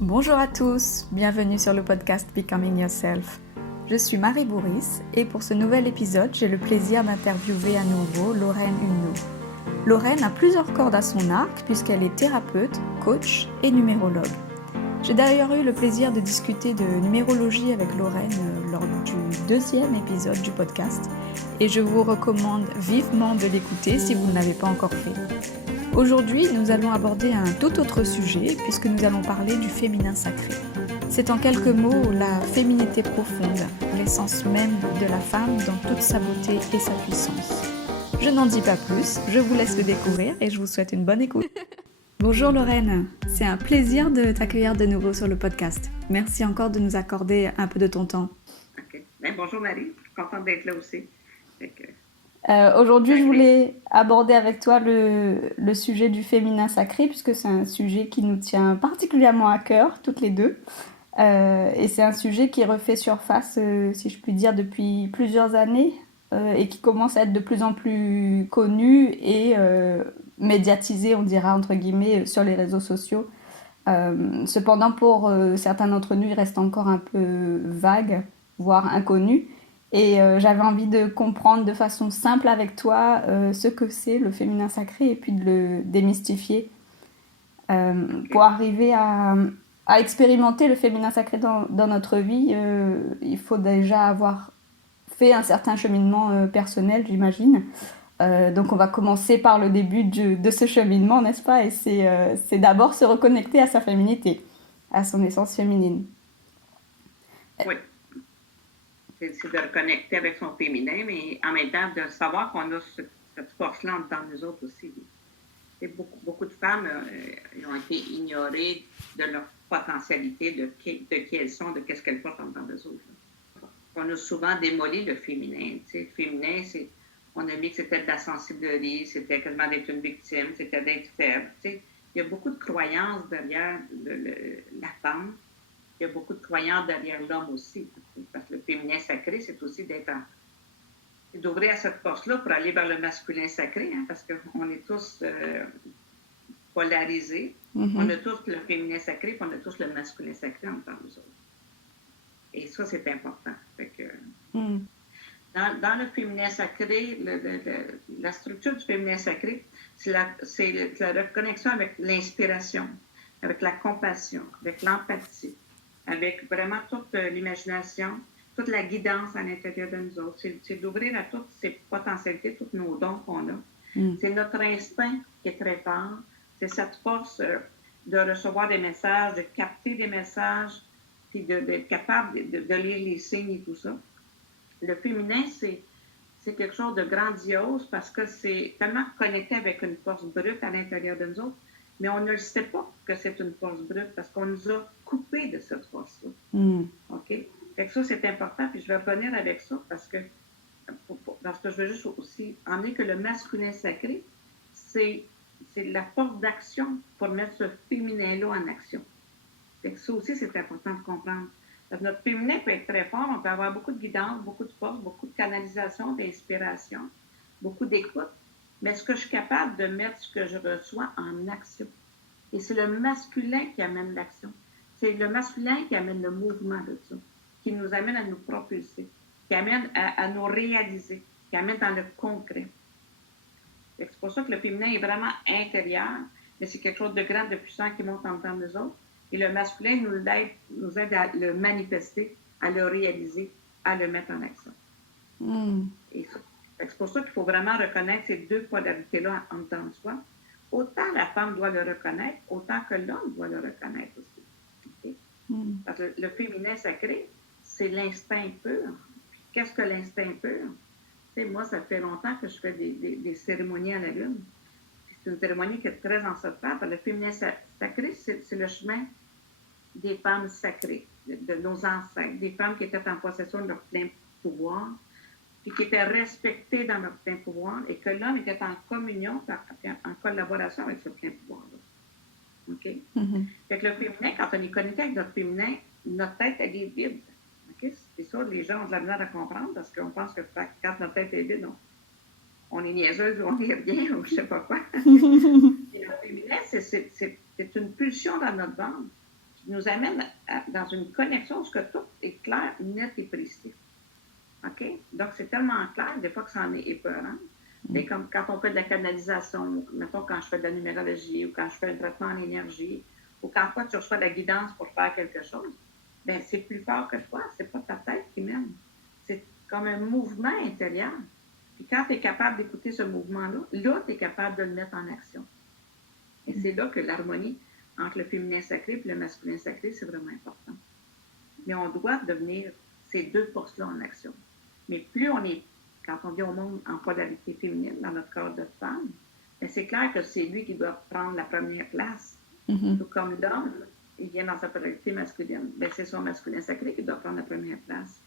Bonjour à tous, bienvenue sur le podcast Becoming Yourself. Je suis Marie Bourris et pour ce nouvel épisode, j'ai le plaisir d'interviewer à nouveau Lorraine Huneau. Lorraine a plusieurs cordes à son arc puisqu'elle est thérapeute, coach et numérologue. J'ai d'ailleurs eu le plaisir de discuter de numérologie avec Lorraine lors du deuxième épisode du podcast et je vous recommande vivement de l'écouter si vous ne l'avez pas encore fait. Aujourd'hui, nous allons aborder un tout autre sujet puisque nous allons parler du féminin sacré. C'est en quelques mots la féminité profonde, l'essence même de la femme dans toute sa beauté et sa puissance. Je n'en dis pas plus, je vous laisse le découvrir et je vous souhaite une bonne écoute. Bonjour Lorraine, c'est un plaisir de t'accueillir de nouveau sur le podcast. Merci encore de nous accorder un peu de ton temps. OK. Bonjour Marie, je suis contente d'être là aussi. Aujourd'hui, je voulais aborder avec toi le sujet du féminin sacré, puisque c'est un sujet qui nous tient particulièrement à cœur, toutes les deux. Et c'est un sujet qui refait surface, si je puis dire, depuis plusieurs années, et qui commence à être de plus en plus connu et médiatisé, on dira, entre guillemets, sur les réseaux sociaux. Cependant, pour certains d'entre nous, il reste encore un peu vague, voire inconnu. Et j'avais envie de comprendre de façon simple avec toi ce que c'est le féminin sacré et puis de le démystifier pour arriver à expérimenter le féminin sacré dans notre vie. Il faut déjà avoir fait un certain cheminement personnel, j'imagine. Donc on va commencer par le début de ce cheminement, n'est-ce pas? Et c'est d'abord se reconnecter à sa féminité, à son essence féminine. Oui. C'est de reconnecter avec son féminin, mais en même temps de savoir qu'on a cette force-là dans nous autres aussi. Beaucoup de femmes ont été ignorées de leur potentialité, de qui elles sont, de qu'est-ce qu'elles portent dans eux autres. On a souvent démoli le féminin. Le féminin, on a mis que c'était de la sensiblerie, c'était quasiment d'être une victime, c'était d'être faible. Il y a beaucoup de croyances derrière la femme. Il y a beaucoup de croyances derrière l'homme aussi. Parce que le féminin sacré, c'est aussi d'ouvrir à cette force-là pour aller vers le masculin sacré, parce qu'on est tous polarisés. Mm-hmm. On a tous le féminin sacré, puis on a tous le masculin sacré en tant que nous autres. Et ça, c'est important. Fait que, dans le féminin sacré, la structure du féminin sacré, c'est la reconnexion avec l'inspiration, avec la compassion, avec l'empathie, avec vraiment toute l'imagination, toute la guidance à l'intérieur de nous autres. C'est d'ouvrir à toutes ces potentialités, tous nos dons qu'on a. C'est notre instinct qui est très fort. C'est cette force de recevoir des messages, de capter des messages, puis d'être capable de lire les signes et tout ça. Le féminin, c'est quelque chose de grandiose parce que c'est tellement connecté avec une force brute à l'intérieur de nous autres, mais on ne le sait pas que c'est une force brute parce qu'on nous a coupé de cette force-là. OK? Fait que ça, c'est important, puis je vais revenir avec ça parce que je veux juste aussi emmener que le masculin sacré, c'est la force d'action pour mettre ce féminin-là en action. Fait que ça aussi, c'est important de comprendre. Parce que notre féminin peut être très fort, on peut avoir beaucoup de guidance, beaucoup de force, beaucoup de canalisation, d'inspiration, beaucoup d'écoute. Mais est-ce que je suis capable de mettre ce que je reçois en action? Et c'est le masculin qui amène l'action. C'est le masculin qui amène le mouvement de ça, qui nous amène à nous propulser, qui amène à nous réaliser, qui amène dans le concret. C'est pour ça que le féminin est vraiment intérieur, mais c'est quelque chose de grand, de puissant qui monte en dedans de nous autres. Et le masculin nous aide à le manifester, à le réaliser, à le mettre en action. Et ça, c'est pour ça qu'il faut vraiment reconnaître ces deux polarités-là en dedans de soi. Autant la femme doit le reconnaître, autant que l'homme doit le reconnaître aussi. Okay? Parce que le féminin sacré, c'est l'instinct pur. Puis, qu'est-ce que l'instinct pur? Moi, ça fait longtemps que je fais des cérémonies à la lune. Puis, c'est une cérémonie qui est très ensorcelante. Le féminin sacré, c'est le chemin des femmes sacrées, de nos ancêtres, des femmes qui étaient en possession de leur plein pouvoir, puis qui étaient respectées dans leur plein pouvoir, et que l'homme était en communion, en collaboration avec ce plein pouvoir-là. OK? Fait que le féminin, quand on est connecté avec notre féminin, notre tête, elle est vide. OK? C'est ça, les gens ont de la misère à comprendre, parce qu'on pense que quand notre tête est vide, on est niaiseuse ou on est rien, ou je ne sais pas quoi. Et le féminin, c'est une pulsion dans notre ventre nous amène dans une connexion où ce que tout est clair, net et précis. OK? Donc, c'est tellement clair, des fois que ça en est épeurant. Et comme quand on fait de la canalisation, mettons quand je fais de la numérologie ou quand je fais un traitement en énergie ou quand toi tu reçois de la guidance pour faire quelque chose, bien, c'est plus fort que toi, c'est pas ta tête qui mène. C'est comme un mouvement intérieur. Puis quand tu es capable d'écouter ce mouvement-là, là, tu es capable de le mettre en action. Et c'est là que l'harmonie entre le féminin sacré et le masculin sacré, c'est vraiment important. Mais on doit devenir ces deux forces-là en action. Mais plus on est, quand on vient au monde en polarité féminine, dans notre corps de femme, bien, c'est clair que c'est lui qui doit prendre la première place. Tout comme l'homme, il vient dans sa polarité masculine, bien, c'est son masculin sacré qui doit prendre la première place.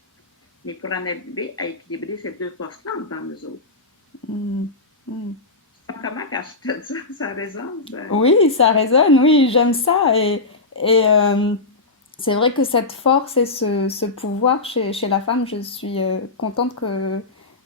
Mais pour en arriver à équilibrer ces deux forces-là dans nous autres. Comment quand je te dis ça résonne? Oui, ça résonne, oui, j'aime ça. Et c'est vrai que cette force et ce pouvoir chez la femme, je suis contente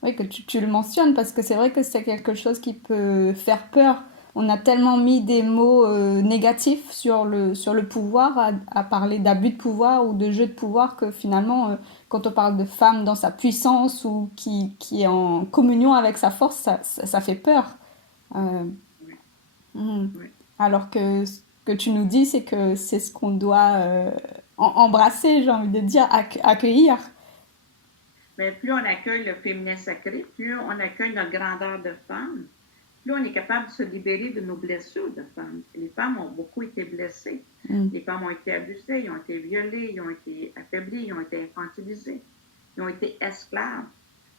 oui, que tu le mentionnes parce que c'est vrai que c'est quelque chose qui peut faire peur. On a tellement mis des mots négatifs sur le pouvoir, à parler d'abus de pouvoir ou de jeu de pouvoir, que finalement, quand on parle de femme dans sa puissance ou qui est en communion avec sa force, ça fait peur. Euh, Oui, Mhm. oui. Alors que ce que tu nous dis, c'est que c'est ce qu'on doit embrasser, j'ai envie de dire, accueillir. Mais plus on accueille le féminin sacré, plus on accueille notre grandeur de femme, plus on est capable de se libérer de nos blessures de femmes. Les femmes ont beaucoup été blessées. Les femmes ont été abusées, ils ont été violées, ils ont été affaiblies, ils ont été infantilisées, ils ont été esclaves.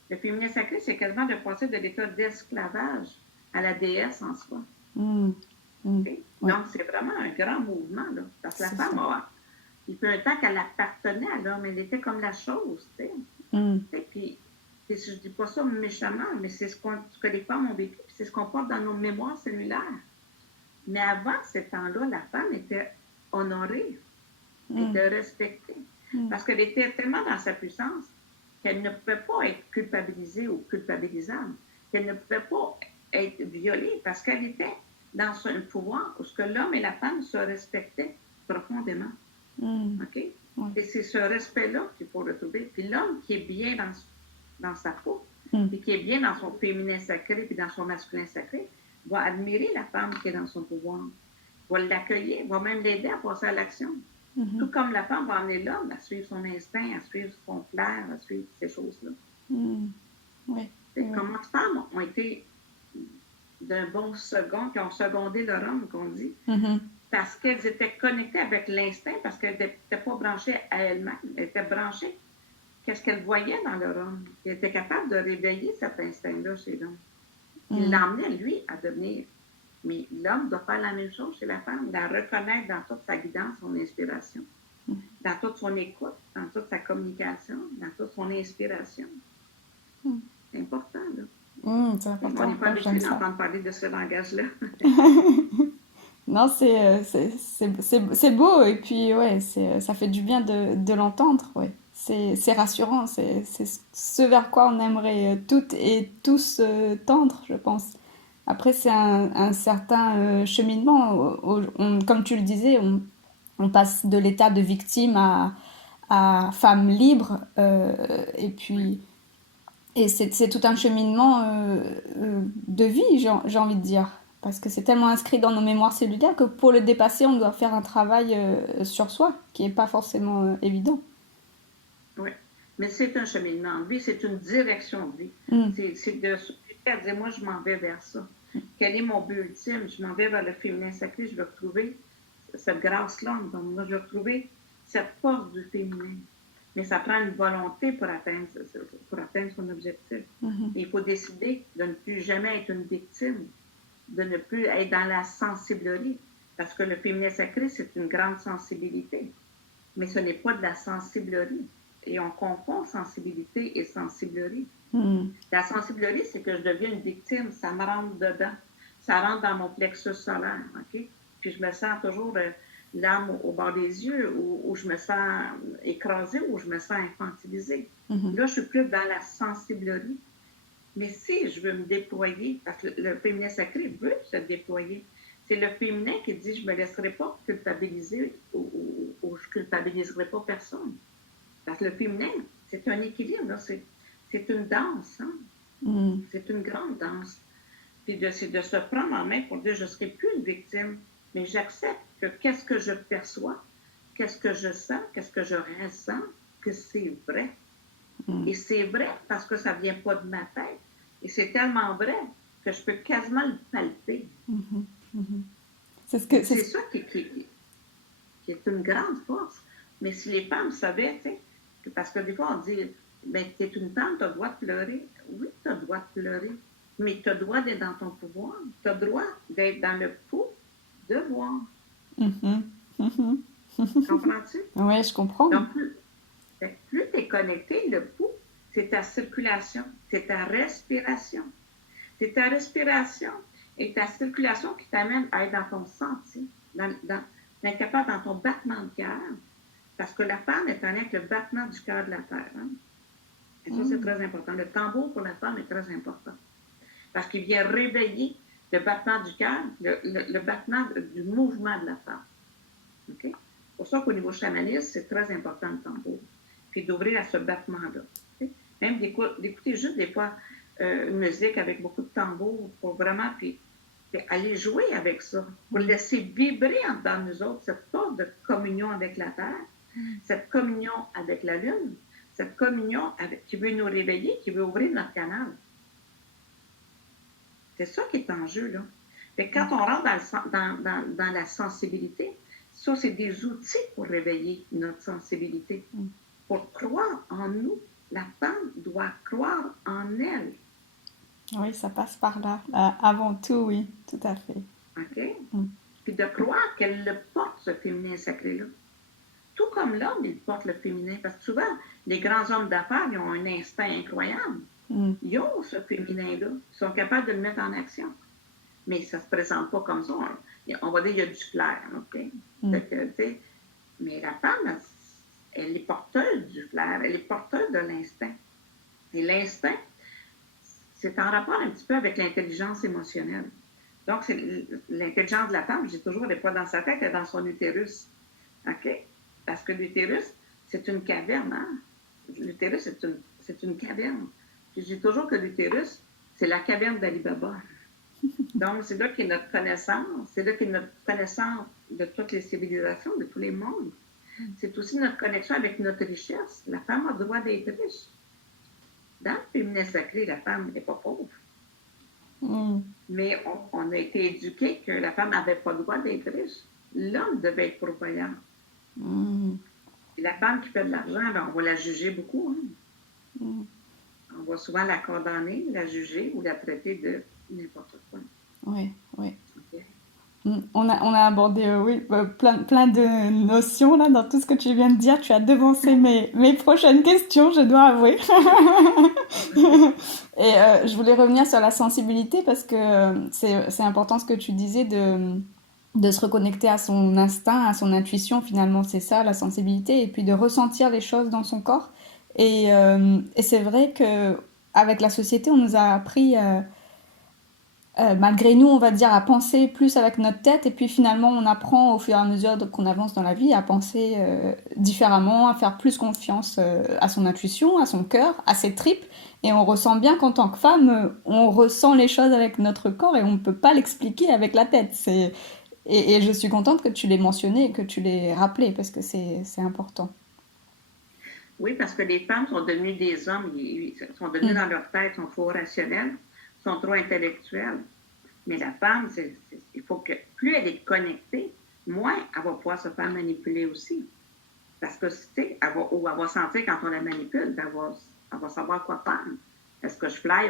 Le féminin sacré, c'est quasiment de passer de l'état d'esclavage à la déesse en soi. Okay? Ouais, Donc, c'est vraiment un grand mouvement, là. Parce que la c'est ça. femme, il fut un temps qu'elle appartenait à l'homme, elle était comme la chose, tu sais. Puis, je ne dis pas ça méchamment, mais c'est ce que les femmes ont vécu, puis c'est ce qu'on porte dans nos mémoires cellulaires. Mais avant ce temps-là, la femme était honorée, était respectée, parce qu'elle était tellement dans sa puissance qu'elle ne pouvait pas être culpabilisée ou culpabilisable, qu'elle ne pouvait pas être violée, parce qu'elle était dans un pouvoir où ce que l'homme et la femme se respectaient profondément. OK? Ouais. Et c'est ce respect-là qu'il faut retrouver. Puis l'homme qui est bien dans sa peau, puis qui est bien dans son féminin sacré, puis dans son masculin sacré, va admirer la femme qui est dans son pouvoir, va l'accueillir, va même l'aider à passer à l'action. Tout comme la femme va amener l'homme à suivre son instinct, à suivre son flair, à suivre ces choses-là. Ouais. Comment de femmes ont été d'un bon second, qui ont secondé leur homme, qu'on dit, parce qu'elles étaient connectées avec l'instinct, parce qu'elles n'étaient pas branchées à elles-mêmes, elles étaient branchées qu'est-ce qu'elles voyaient dans leur homme. Elles étaient capables de réveiller cet instinct-là chez l'homme. Il l'emmenait, lui, à devenir. Mais l'homme doit faire la même chose chez la femme, la reconnaître dans toute sa guidance, son inspiration, dans toute son écoute, dans toute sa communication, dans toute son inspiration. C'est important, là. C'est On important. n'est pas Ouais, j'aime habitué ça. d'entendre parler de ce langage-là. Non, c'est beau et puis ouais, ça fait du bien de l'entendre. Ouais. C'est rassurant. C'est ce vers quoi on aimerait toutes et tous tendre, je pense. Après, c'est un certain cheminement. Comme tu le disais, on passe de l'état de victime à femme libre. Et puis, et c'est tout un cheminement de vie, j'ai envie de dire. Parce que c'est tellement inscrit dans nos mémoires cellulaires que pour le dépasser, on doit faire un travail sur soi, qui n'est pas forcément évident. Oui. Mais c'est un cheminement de vie, c'est une direction de vie. C'est de se dire, moi, je m'en vais vers ça. Quel est mon but ultime? Je m'en vais vers le féminin sacré, je vais retrouver cette grâce-là. Donc, moi, je vais retrouver cette force du féminin. Mais ça prend une volonté pour atteindre son objectif. Et il faut décider de ne plus jamais être une victime, de ne plus être dans la sensiblerie. Parce que le féminin sacré, c'est une grande sensibilité. Mais ce n'est pas de la sensiblerie. Et on confond sensibilité et sensiblerie. La sensiblerie, c'est que je deviens une victime. Ça me rentre dedans. Ça rentre dans mon plexus solaire. OK? Puis je me sens toujours l'âme au bord des yeux, où je me sens écrasée, où je me sens infantilisée. Là, je ne suis plus dans la sensiblerie. Mais si je veux me déployer, parce que le féminin sacré veut se déployer, c'est le féminin qui dit je ne me laisserai pas culpabiliser ou culpabiliserai pas personne. Parce que le féminin, c'est un équilibre, là. C'est une danse, hein? C'est une grande danse. Puis c'est de se prendre en main pour dire, je ne serai plus une victime, mais j'accepte que qu'est-ce que je perçois, qu'est-ce que je sens, qu'est-ce que je ressens, que c'est vrai. Et c'est vrai parce que ça ne vient pas de ma tête. Et c'est tellement vrai que je peux quasiment le palper. C'est ça qui est une grande force. Mais si les femmes savaient, tu sais, parce que des fois on dit, ben, tu es une femme, tu as le droit de pleurer. Oui, tu as le droit de pleurer. Mais tu as le droit d'être dans ton pouvoir. Tu as le droit d'être dans le pouvoir. Comprends-tu? Oui, je comprends. Donc, plus tu es connecté, le pouls, c'est ta circulation, c'est ta respiration. C'est ta respiration et ta circulation qui t'amène à être dans ton senti, d'être capable dans ton battement de cœur. Parce que la femme est en lien avec le battement du cœur de la terre. Hein? Et ça, c'est très important. Le tambour pour la femme est très important. Parce qu'il vient réveiller le battement du cœur, le battement du mouvement de la femme. OK? Pour ça qu'au niveau chamaniste, c'est très important le tambour. Puis d'ouvrir à ce battement-là. Okay? Même d'écouter juste des fois une musique avec beaucoup de tambour pour vraiment puis aller jouer avec ça, pour laisser vibrer en dedans de nous autres cette force de communion avec la terre, cette communion avec la lune, cette communion qui veut nous réveiller, qui veut ouvrir notre canal. C'est ça qui est en jeu, là. Fait que quand on rentre dans la sensibilité, ça, c'est des outils pour réveiller notre sensibilité. Pour croire en nous, la femme doit croire en elle. Oui, ça passe par là. Avant tout, oui, tout à fait. OK? Puis de croire qu'elle le porte, ce féminin sacré-là. Tout comme l'homme, il porte le féminin. Parce que souvent, les grands hommes d'affaires, ils ont un instinct incroyable. Ils ont ce féminin-là. Ils sont capables de le mettre en action. Mais ça ne se présente pas comme ça. On va dire qu'il y a du flair. OK? Mais la femme, elle est porteuse du flair. Elle est porteuse de l'instinct. Et l'instinct, c'est en rapport un petit peu avec l'intelligence émotionnelle. Donc, c'est l'intelligence de la femme, je dis toujours, elle n'est pas dans sa tête, elle est dans son utérus. OK? Parce que l'utérus, c'est une caverne. Hein? L'utérus, c'est une caverne. Je dis toujours que l'utérus, c'est la caverne d'Ali Baba. Donc, c'est là qu'est notre connaissance. C'est là qu'est notre connaissance de toutes les civilisations, de tous les mondes. C'est aussi notre connexion avec notre richesse. La femme a le droit d'être riche. Dans le féminin sacré, la femme n'est pas pauvre. Mais on a été éduqués que la femme n'avait pas le droit d'être riche. L'homme devait être pourvoyeur. Et la femme qui fait de l'argent, ben, on va la juger beaucoup. Hein? On va souvent la condamner, la juger ou la traiter de n'importe quoi. Oui, oui. Okay. On a abordé plein de notions là dans tout ce que tu viens de dire. Tu as devancé mes prochaines questions, je dois avouer. Et je voulais revenir sur la sensibilité parce que c'est important ce que tu disais de se reconnecter à son instinct, à son intuition. Finalement, c'est ça, la sensibilité, et puis de ressentir les choses dans son corps. Et c'est vrai que avec la société, on nous a appris malgré nous, on va dire, à penser plus avec notre tête, et puis finalement on apprend au fur et à mesure qu'on avance dans la vie à penser différemment, à faire plus confiance à son intuition, à son cœur, à ses tripes, et on ressent bien qu'en tant que femme, on ressent les choses avec notre corps et on ne peut pas l'expliquer avec la tête. Et je suis contente que tu l'aies mentionné et que tu l'aies rappelé, parce que c'est important. Oui, parce que les femmes sont devenues des hommes, ils sont devenus dans leur tête, sont trop rationnels, sont trop intellectuels. Mais la femme, il faut que plus elle est connectée, moins elle va pouvoir se faire manipuler aussi. Parce que, tu sais, elle va sentir quand on la manipule, elle va savoir quoi faire. Est-ce que je fly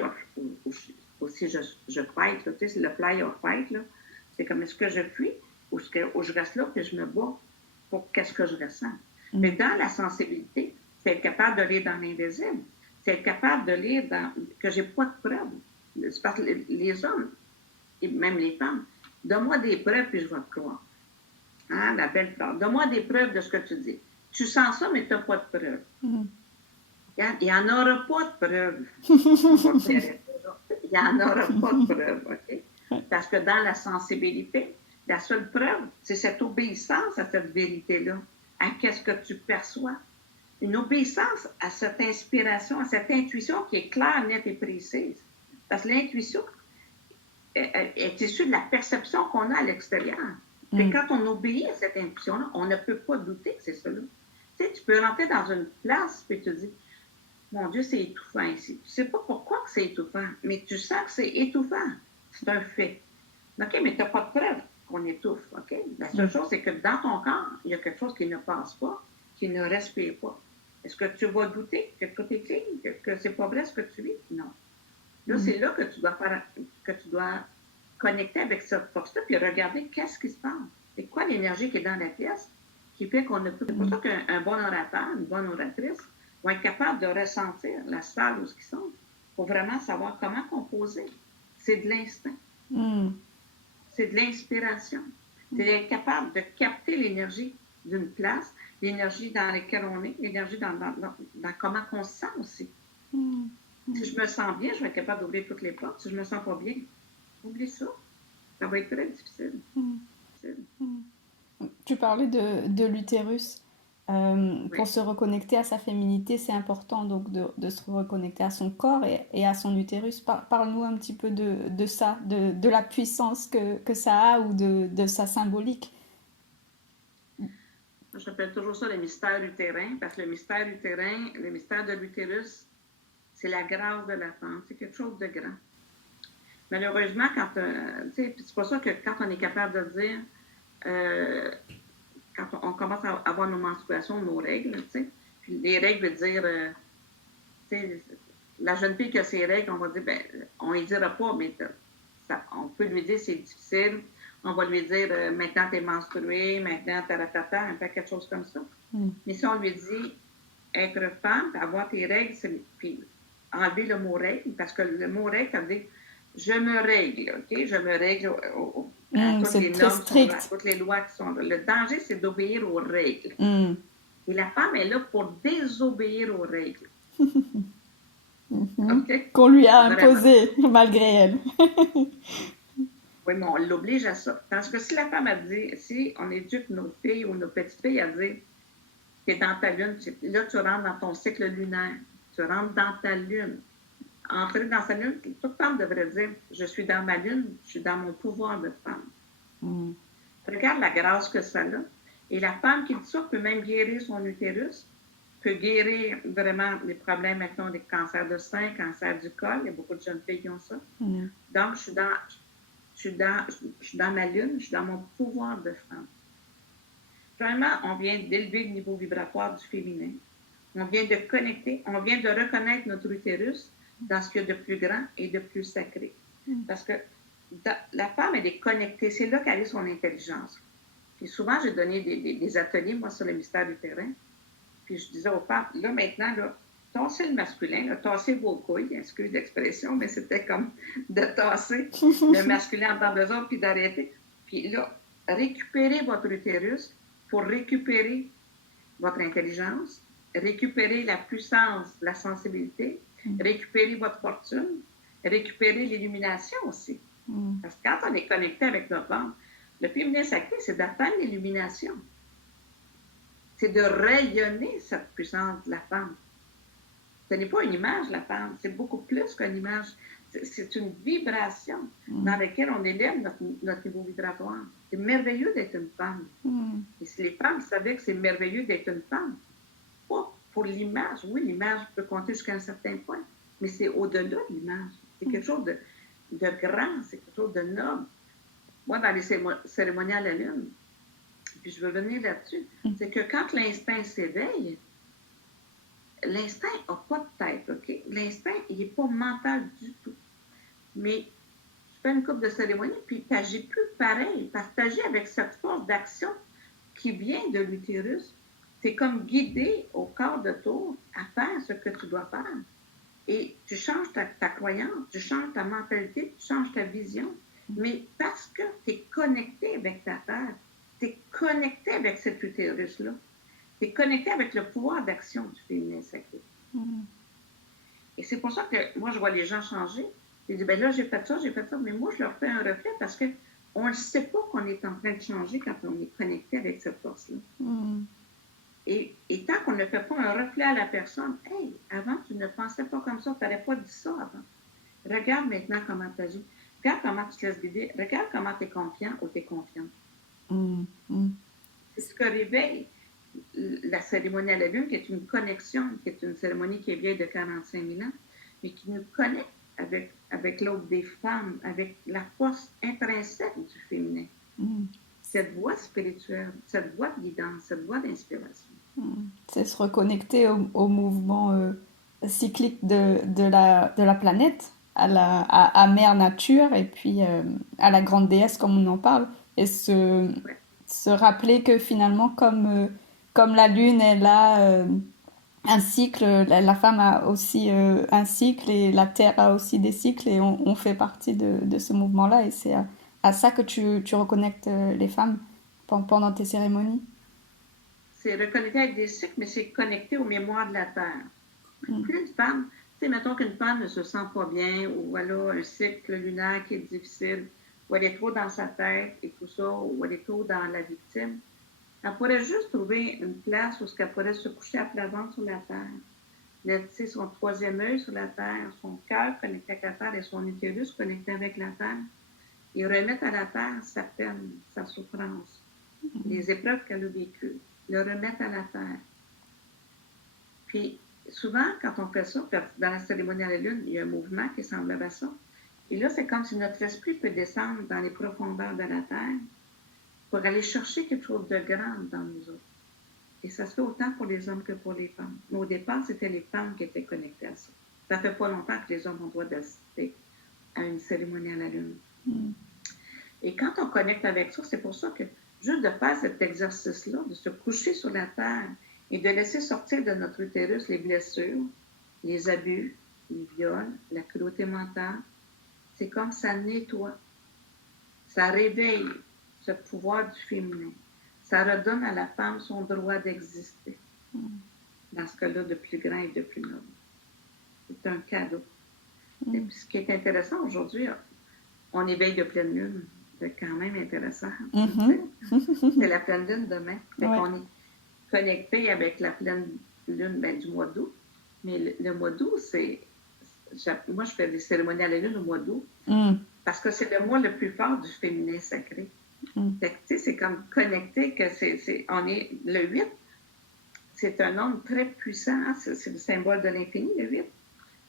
ou si je fight? Tu sais, le fly or fight, là, c'est comme est-ce que je fuis ou je reste là et je me bats pour qu'est-ce que je ressens. Mais dans la sensibilité, c'est être capable de lire dans l'invisible. C'est être capable de lire que j'ai pas de preuves. C'est parce que les hommes, et même les femmes, donne-moi des preuves puis je vais te croire. Hein, la belle phrase. Donne-moi des preuves de ce que tu dis. Tu sens ça, mais tu n'as pas de preuves. Il n'y en aura pas de preuves. Il n'y en aura pas de preuves, OK? Parce que dans la sensibilité, la seule preuve, c'est cette obéissance à cette vérité-là. à qu'est-ce que tu perçois. Une obéissance à cette inspiration, à cette intuition qui est claire, nette et précise. Parce que l'intuition est issue de la perception qu'on a à l'extérieur. Et quand on obéit à cette intuition-là, on ne peut pas douter que c'est ça. Tu sais, tu peux rentrer dans une place et te dire, mon Dieu, c'est étouffant ici. Tu ne sais pas pourquoi que c'est étouffant, mais tu sens que c'est étouffant. C'est un fait. OK, mais tu n'as pas de preuve qu'on étouffe. OK? La seule chose, c'est que dans ton corps, il y a quelque chose qui ne passe pas, qui ne respire pas. Est-ce que tu vas douter que tout est clean, que c'est pas vrai ce que tu vis? Non. Là, c'est là que tu dois connecter avec cette force-là, puis regarder qu'est-ce qui se passe. C'est quoi l'énergie qui est dans la pièce qui fait qu'on ne peut... C'est pour ça qu'un bon orateur, une bonne oratrice, vont être capables de ressentir la salle où ils sont pour vraiment savoir comment composer. C'est de l'instinct. C'est de l'inspiration. C'est d'être capable de capter l'énergie d'une place, l'énergie dans laquelle on est, l'énergie dans comment on se sent aussi. Si je me sens bien, je vais être capable d'ouvrir toutes les portes. Si je me sens pas bien, oublie ça. Ça va être très difficile. Tu parlais de l'utérus. Oui. Pour se reconnecter à sa féminité, c'est important donc de se reconnecter à son corps et à son utérus. Parle-nous un petit peu de ça, de la puissance que ça a ou de sa symbolique. J'appelle toujours ça le mystère utérin, parce que le mystère utérin, le mystère de l'utérus, c'est la grâce de la femme. C'est quelque chose de grand. Malheureusement, c'est pour ça que quand on est capable de dire, quand on commence à avoir nos menstruations, nos règles, puis les règles veut dire, la jeune fille qui a ses règles, on va dire, on ne lui dira pas, mais on peut lui dire c'est difficile. On va lui dire, maintenant tu es menstruée, maintenant taratata, un peu quelque chose comme ça. Mais si on lui dit, être femme, avoir tes règles, puis enlever le mot règle, parce que le mot règle, ça veut dire, je me règle, OK? Je me règle à toutes les normes, à toutes les lois qui sont là. Le danger, c'est d'obéir aux règles. Et la femme est là pour désobéir aux règles. Okay? Qu'on lui a imposé, malgré elle. Oui, mais on l'oblige à ça. Parce que si la femme a dit, si on éduque nos filles ou nos petites filles à dire, tu es dans ta lune, là tu rentres dans ton cycle lunaire, tu rentres dans ta lune. Entrer dans sa lune, toute femme devrait dire, je suis dans ma lune, je suis dans mon pouvoir de femme. Regarde la grâce que ça a. Et la femme qui dit ça peut même guérir son utérus, peut guérir vraiment les problèmes, maintenant, des cancers de sein, cancer du col. Il y a beaucoup de jeunes filles qui ont ça. Donc, je suis dans ma lune, je suis dans mon pouvoir de femme. Vraiment, on vient d'élever le niveau vibratoire du féminin. On vient de connecter, on vient de reconnaître notre utérus dans ce qu'il y a de plus grand et de plus sacré. Parce que la femme, elle est connectée. C'est là qu'elle a son intelligence. Puis souvent, j'ai donné des ateliers, moi, sur le mystère utérin. Puis je disais aux femmes, là, maintenant, là, tassez le masculin, là, tassez vos couilles, excuse l'expression, mais c'était comme de tasser le masculin en temps de besoin, puis d'arrêter. Puis là, récupérez votre utérus pour récupérer votre intelligence, récupérer la puissance, la sensibilité, récupérer votre fortune, récupérer l'illumination aussi. Parce que quand on est connecté avec notre âme, le féminin sacré, c'est d'atteindre l'illumination. C'est de rayonner cette puissance de la femme. Ce n'est pas une image, la femme, c'est beaucoup plus qu'une image. C'est une vibration dans laquelle on élève notre niveau vibratoire. C'est merveilleux d'être une femme. Et si les femmes savaient que c'est merveilleux d'être une femme, pas pour l'image. Oui, l'image peut compter jusqu'à un certain point, mais c'est au-delà de l'image. C'est quelque chose de grand, c'est quelque chose de noble. Moi, dans les cérémonies à la lune, puis je veux venir là-dessus, c'est que quand l'instinct s'éveille, l'instinct n'a pas de tête, OK? L'instinct, il n'est pas mental du tout. Mais tu fais une couple de cérémonies, puis tu n'agis plus pareil, parce que tu agis avec cette force d'action qui vient de l'utérus. Tu es comme guidé au corps de tour à faire ce que tu dois faire. Et tu changes ta croyance, tu changes ta mentalité, tu changes ta vision. Mais parce que tu es connecté avec ta terre, tu es connecté avec cet utérus-là. Tu es connecté avec le pouvoir d'action du féminin sacré. Et c'est pour ça que moi, je vois les gens changer. Je dis, ben là, j'ai fait ça, mais moi, je leur fais un reflet parce qu'on ne sait pas qu'on est en train de changer quand on est connecté avec cette force-là. qu'on ne fait pas un reflet à la personne. Hey, avant, tu ne pensais pas comme ça, tu n'aurais pas dit ça avant. Regarde maintenant comment tu agis. Regarde comment tu te laisses guider. Regarde comment tu es confiant ou tu es confiante. C'est ce que réveille la cérémonie à la lune, qui est une connexion, qui est une cérémonie qui est vieille de 45 000 ans, mais qui nous connecte avec l'autre des femmes, avec la force intrinsèque du féminin. Cette voie spirituelle, cette voie de guidance, cette voie d'inspiration. C'est se reconnecter au mouvement cyclique de la planète, à Mère Nature et puis à la grande déesse comme on en parle. Et se rappeler que finalement, comme la Lune, elle a un cycle, la femme a aussi un cycle et la Terre a aussi des cycles et on fait partie de ce mouvement-là. Et c'est à ça que tu reconnectes les femmes pendant tes cérémonies. C'est reconnecté avec des cycles, mais c'est connecté aux mémoires de la Terre. Plus une femme, tu sais, mettons qu'une femme ne se sent pas bien, ou elle a un cycle lunaire qui est difficile, ou elle est trop dans sa tête et tout ça, ou elle est trop dans la victime, elle pourrait juste trouver une place où elle pourrait se coucher à plat ventre sur la terre. Tu sais, son troisième œil sur la terre, son cœur connecté avec la terre et son utérus connecté avec la terre, et remettre à la terre sa peine, sa souffrance, les épreuves qu'elle a vécues, le remettre à la terre. Puis, souvent, quand on fait ça, dans la cérémonie à la lune, il y a un mouvement qui semble à ça. Et là, c'est comme si notre esprit peut descendre dans les profondeurs de la terre pour aller chercher quelque chose de grand dans nous autres. Et ça se fait autant pour les hommes que pour les femmes. Mais au départ, c'était les femmes qui étaient connectées à ça. Ça fait pas longtemps que les hommes ont le droit d'assister à une cérémonie à la lune. Et quand on connecte avec ça, c'est pour ça que juste de faire cet exercice-là, de se coucher sur la terre et de laisser sortir de notre utérus les blessures, les abus, les viols, la cruauté mentale, c'est comme ça nettoie. Ça réveille ce pouvoir du féminin. Ça redonne à la femme son droit d'exister. Dans ce cas-là, de plus grand et de plus noble. C'est un cadeau. Et puis, ce qui est intéressant aujourd'hui, on éveille de pleine lune. C'est quand même intéressant. C'est la pleine lune demain. Fait qu'on est connecté avec la pleine lune du mois d'août. Mais le mois d'août, c'est... Moi, je fais des cérémonies à la lune au mois d'août parce que c'est le mois le plus fort du féminin sacré. Fait que, c'est comme connecté que on est le 8, c'est un nombre très puissant. Hein? C'est le symbole de l'infini, le 8.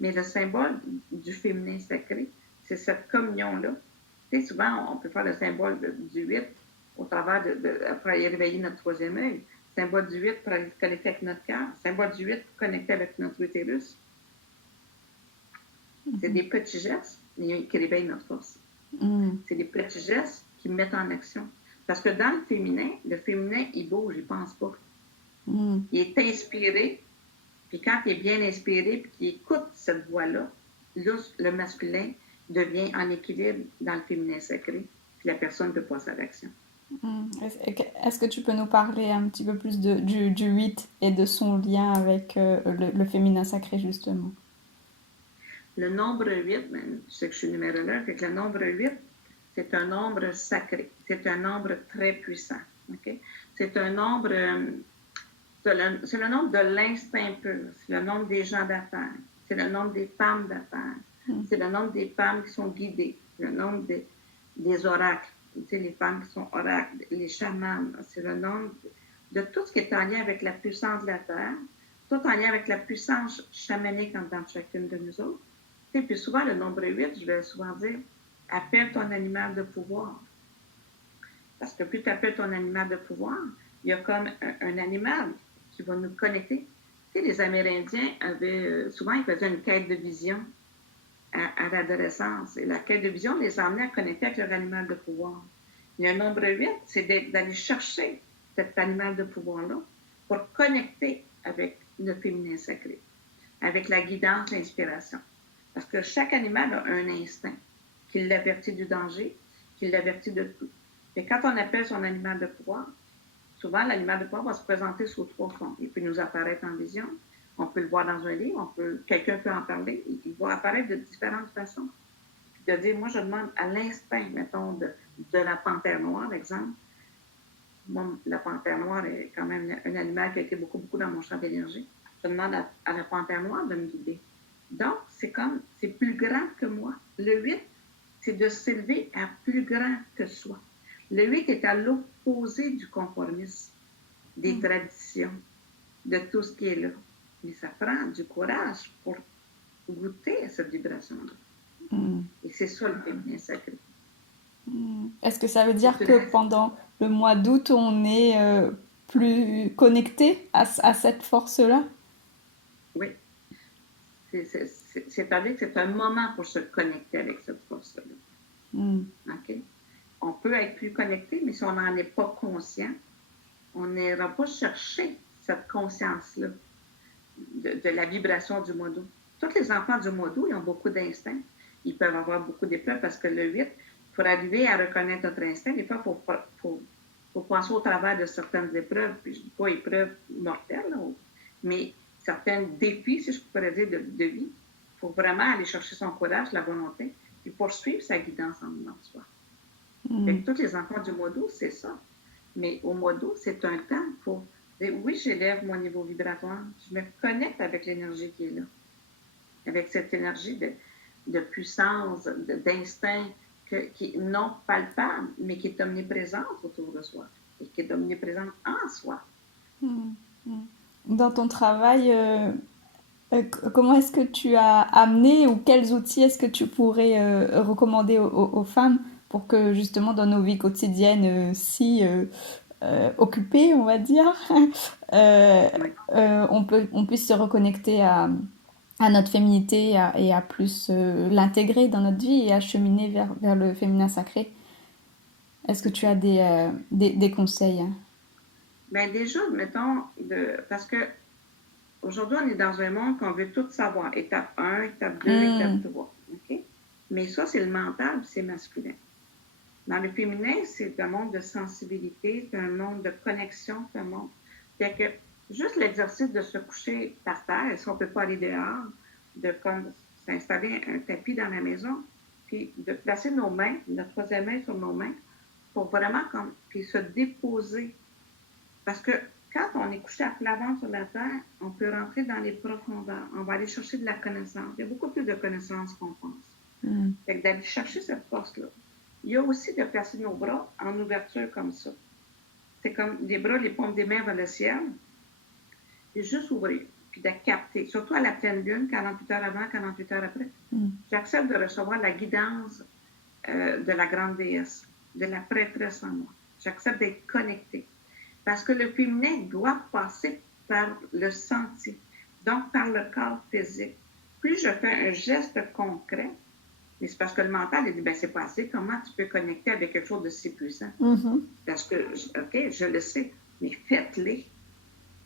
Mais le symbole du féminin sacré, c'est cette communion-là. Tu sais, souvent, on peut faire le symbole du 8 au travers pour aller réveiller notre troisième œil. Le symbole du 8 pour aller connecter avec notre cœur. Le symbole du 8 pour connecter avec notre utérus. C'est des petits gestes qui réveillent notre force. C'est des petits gestes qui mettent en action. Parce que dans le féminin, il bouge, il pense pas. Il est inspiré, puis quand il est bien inspiré, puis qu'il écoute cette voix-là, là, le masculin devient en équilibre dans le féminin sacré, puis la personne peut passer à l'action. Est-ce que tu peux nous parler un petit peu plus du 8 et de son lien avec le féminin sacré, justement? Le nombre 8, je sais que je suis numérologue, fait que le nombre 8, c'est un nombre sacré. C'est un nombre très puissant. Okay? C'est un nombre... c'est le nombre de l'instinct pur. C'est le nombre des gens d'affaires. C'est le nombre des femmes d'affaires. C'est le nombre des femmes qui sont guidées. C'est le nombre des oracles. Tu sais, les femmes qui sont oracles, les chamans. C'est le nombre de tout ce qui est en lien avec la puissance de la Terre, tout en lien avec la puissance chamanique dans chacune de nous autres. Et puis souvent, le nombre 8, je vais souvent dire, appelle ton animal de pouvoir. Parce que plus tu appelles ton animal de pouvoir, il y a comme un animal qui va nous connecter. Tu sais, les Amérindiens avaient, souvent, ils faisaient une quête de vision à l'adolescence. Et la quête de vision les emmenait à connecter avec leur animal de pouvoir. Il y a un nombre 8, c'est d'aller chercher cet animal de pouvoir-là pour connecter avec le féminin sacré, avec la guidance, l'inspiration. Parce que chaque animal a un instinct qui l'avertit du danger, qui l'avertit de tout. Et quand on appelle son animal de pouvoir, souvent l'animal de pouvoir va se présenter sous 3 formes. Il peut nous apparaître en vision, on peut le voir dans un livre, quelqu'un peut en parler, il va apparaître de différentes façons. Puis de dire, moi je demande à l'instinct, mettons, de la panthère noire, exemple, Moi, la panthère noire est quand même un animal qui a été beaucoup, beaucoup dans mon champ d'énergie. Je demande à la panthère noire de me guider. Donc, c'est plus grand que moi. Le 8, c'est de s'élever à plus grand que soi. Le 8 est à l'opposé du conformisme, des traditions, de tout ce qui est là. Mais ça prend du courage pour goûter à cette vibration-là. Et c'est ça le féminin sacré. Est-ce que ça veut dire que pendant le mois d'août, on est plus connecté à cette force-là? Oui. C'est-à-dire que c'est un moment pour se connecter avec cette force-là. OK? On peut être plus connecté, mais si on n'en est pas conscient, on n'ira pas chercher cette conscience-là de la vibration du mois d'août. Tous les enfants du mois d'août, ils ont beaucoup d'instincts. Ils peuvent avoir beaucoup d'épreuves parce que le 8, pour arriver à reconnaître notre instinct, des fois, il faut passer au travers de certaines épreuves, puis je ne dis pas épreuves mortelles, là, mais certains défis, si je pourrais dire, de vie. Il faut vraiment aller chercher son courage, la volonté, puis poursuivre sa guidance en dedans de soi. Tous les enfants du mois d'août, c'est ça. Mais au mois d'août, c'est un temps pour dire, oui, j'élève mon niveau vibratoire, je me connecte avec l'énergie qui est là, avec cette énergie de puissance, d'instinct, qui est non palpable, mais qui est omniprésente autour de soi, et qui est omniprésente en soi. Dans ton travail, comment est-ce que tu as amené ou quels outils est-ce que tu pourrais recommander aux femmes pour que justement dans nos vies quotidiennes si occupées, on va dire, on puisse se reconnecter à notre féminité et à plus l'intégrer dans notre vie et à cheminer vers le féminin sacré. Est-ce que tu as des conseils? Bien, déjà, mettons, parce que aujourd'hui, on est dans un monde qu'on veut tout savoir. Étape 1, étape 2, étape 3. OK? Mais ça, c'est le mental, c'est masculin. Dans le féminin, c'est un monde de sensibilité, c'est un monde de connexion, c'est un monde. Fait que juste l'exercice de se coucher par terre, si on ne peut pas aller dehors, de comme s'installer un tapis dans la maison, puis de placer nos mains, notre troisième main sur nos mains, pour vraiment puis se déposer. Parce que quand on est couché à plat ventre sur la terre, on peut rentrer dans les profondeurs. On va aller chercher de la connaissance. Il y a beaucoup plus de connaissances qu'on pense. Fait que d'aller chercher cette force-là. Il y a aussi de placer nos bras en ouverture comme ça. C'est comme les bras, les paumes des mains vers le ciel. Et juste ouvrir, puis de capter. Surtout à la pleine lune, 48 heures avant, 48 heures après. J'accepte de recevoir la guidance de la grande déesse, de la prêtresse en moi. J'accepte d'être connectée. Parce que le féminin doit passer par le senti, donc par le corps physique. Plus je fais un geste concret, mais c'est parce que le mental, il dit, ben c'est pas assez. Comment tu peux connecter avec quelque chose de si puissant? Parce que, OK, je le sais, mais faites-les.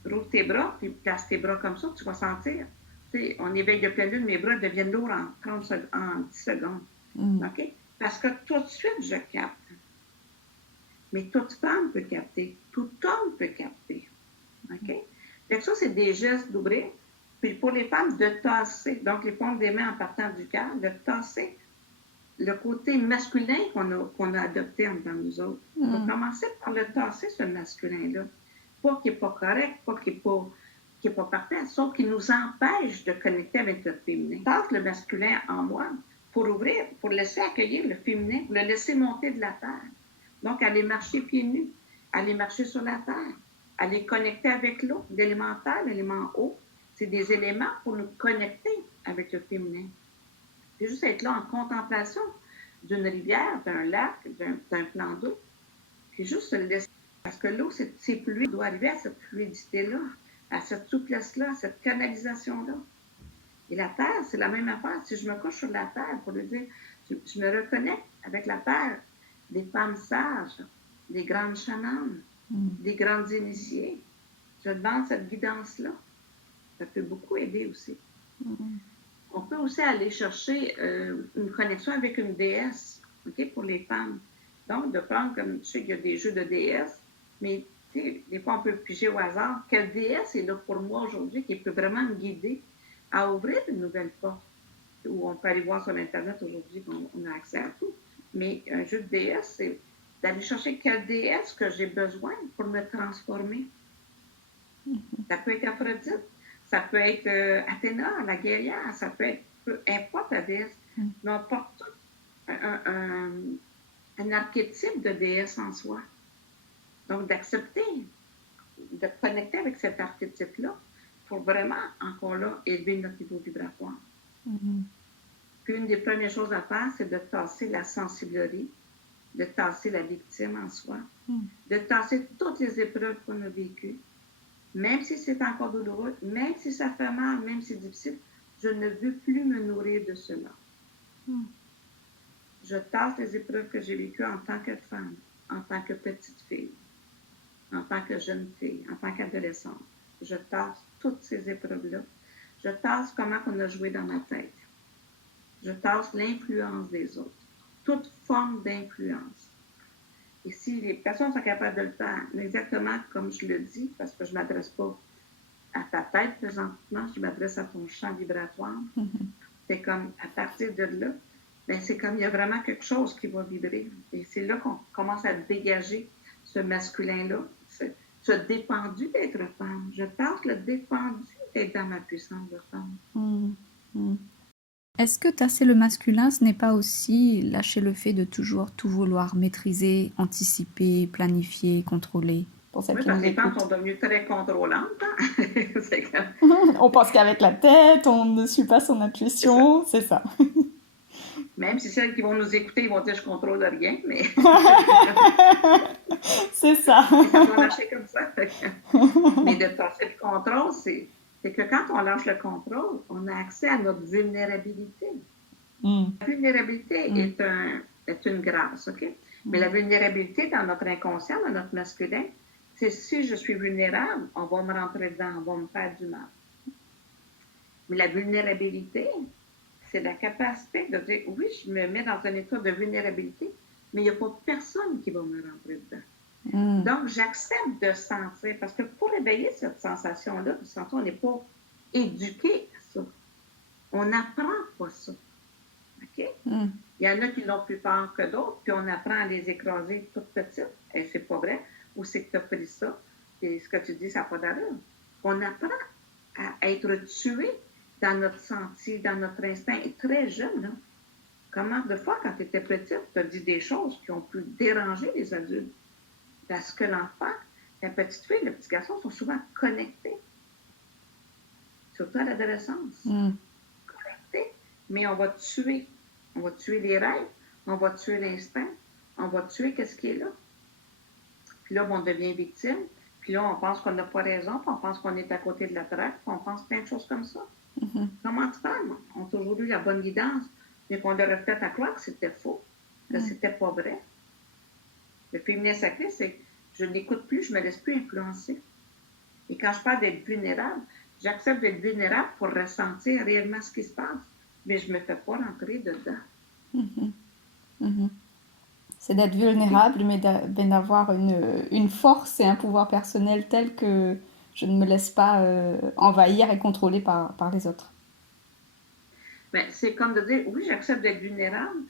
Rouvre tes bras, puis place tes bras comme ça, tu vas sentir. Tu sais, on éveille de pleine lune, mes bras deviennent lourds en 10 secondes. OK? Parce que tout de suite, je capte. Mais toute femme peut capter, tout homme peut capter. OK? Fait que ça, c'est des gestes d'ouvrir. Puis pour les femmes, de tasser, donc les paumes des mains en partant du cœur, de tasser le côté masculin qu'on a adopté en dedans de nous autres. On va commencer par le tasser, ce masculin-là. Pas qu'il n'est pas correct, pas qu'il n'est pas parfait, sauf qu'il nous empêche de connecter avec notre féminin. Tasse le masculin en moi pour ouvrir, pour laisser accueillir le féminin, pour le laisser monter de la terre. Donc, aller marcher pieds nus, aller marcher sur la terre, aller connecter avec l'eau, l'élémentaire, l'élément eau. C'est des éléments pour nous connecter avec le féminin. C'est juste être là en contemplation d'une rivière, d'un lac, d'un plan d'eau. Puis juste se laisser. Parce que l'eau, c'est fluide. On doit arriver à cette fluidité-là, à cette souplesse-là, à cette canalisation-là. Et la terre, c'est la même affaire. Si je me couche sur la terre, pour lui dire, je me reconnecte avec la terre, des femmes sages, des grandes chamanes, des grandes initiées. Je demande cette guidance-là. Ça peut beaucoup aider aussi. On peut aussi aller chercher une connexion avec une déesse, OK, pour les femmes. Donc, de prendre, comme tu sais qu'il y a des jeux de déesses, mais des fois, on peut piger au hasard. Quelle déesse est là pour moi aujourd'hui qui peut vraiment me guider à ouvrir une nouvelle porte? Ou on peut aller voir sur Internet aujourd'hui, on a accès à tout. Mais un jeu de déesse, d'aller chercher quelle déesse que j'ai besoin pour me transformer. Ça peut être Aphrodite, ça peut être Athéna, la guerrière, ça peut être peu importe la déesse, mais on porte tout un archétype de déesse en soi. Donc, d'accepter, de connecter avec cet archétype-là pour vraiment, encore là, élever notre niveau vibratoire. Puis, une des premières choses à faire, c'est de tasser la sensiblerie, de tasser la victime en soi, de tasser toutes les épreuves qu'on a vécues, même si c'est encore douloureux, même si ça fait mal, même si c'est difficile, je ne veux plus me nourrir de cela. Je tasse les épreuves que j'ai vécues en tant que femme, en tant que petite fille, en tant que jeune fille, en tant qu'adolescente. Je tasse toutes ces épreuves-là. Je tasse comment on a joué dans ma tête. Je tasse l'influence des autres. Toute forme d'influence. Et si les personnes sont capables de le faire exactement comme je le dis, parce que je ne m'adresse pas à ta tête présentement, je m'adresse à ton champ vibratoire, c'est comme à partir de là, ben c'est comme il y a vraiment quelque chose qui va vibrer. Et c'est là qu'on commence à dégager ce masculin-là, ce dépendu d'être femme. Je tente le dépendu d'être dans ma puissance de femme. Est-ce que tasser le masculin, ce n'est pas aussi lâcher le fait de toujours tout vouloir maîtriser, anticiper, planifier, contrôler? Oui, parce que les femmes sont devenues très contrôlantes. C'est comme... on pense qu'avec la tête, on ne suit pas son intuition, c'est ça. Même si celles qui vont nous écouter, ils vont dire « je contrôle rien », mais... c'est ça. Ça va marcher comme ça. Mais de passer le contrôle, c'est que quand on lâche le contrôle, on a accès à notre vulnérabilité. La vulnérabilité est une grâce, OK? Mais la vulnérabilité dans notre inconscient, dans notre masculin, c'est si je suis vulnérable, on va me rentrer dedans, on va me faire du mal. Mais la vulnérabilité, c'est la capacité de dire, oui, je me mets dans un état de vulnérabilité, mais il n'y a pas personne qui va me rentrer dedans. Donc, j'accepte de sentir, parce que pour éveiller cette sensation-là, on n'est pas éduqué à ça. On n'apprend pas ça. OK? Il y en a qui l'ont plus peur que d'autres, puis on apprend à les écraser toutes petites. Et c'est pas vrai. Où c'est que tu as pris ça? Et ce que tu dis, ça n'a pas d'allure. On apprend à être tué dans notre senti, dans notre instinct, et très jeune. Là. Comment, de fois, quand tu étais petite, tu as dit des choses qui ont pu déranger les adultes. Parce que l'enfant, la petite fille, le petit garçon sont souvent connectés. Surtout à l'adolescence. Connectés. Mais on va tuer. On va tuer les rêves. On va tuer l'instinct. On va tuer qu'est-ce qui est là. Puis là, on devient victime. Puis là, on pense qu'on n'a pas raison. Puis on pense qu'on est à côté de la traque. Puis on pense plein de choses comme ça. Comment tu parles? On a toujours eu la bonne guidance. Mais qu'on leur a fait à croire que c'était faux. Que c'était pas vrai. Le féminin sacré, c'est je n'écoute plus, je ne me laisse plus influencer. Et quand je parle d'être vulnérable, j'accepte d'être vulnérable pour ressentir réellement ce qui se passe. Mais je ne me fais pas rentrer dedans. C'est d'être vulnérable, mais d'avoir une force et un pouvoir personnel tel que je ne me laisse pas envahir et contrôler par les autres. Ben, c'est comme de dire, oui, j'accepte d'être vulnérable,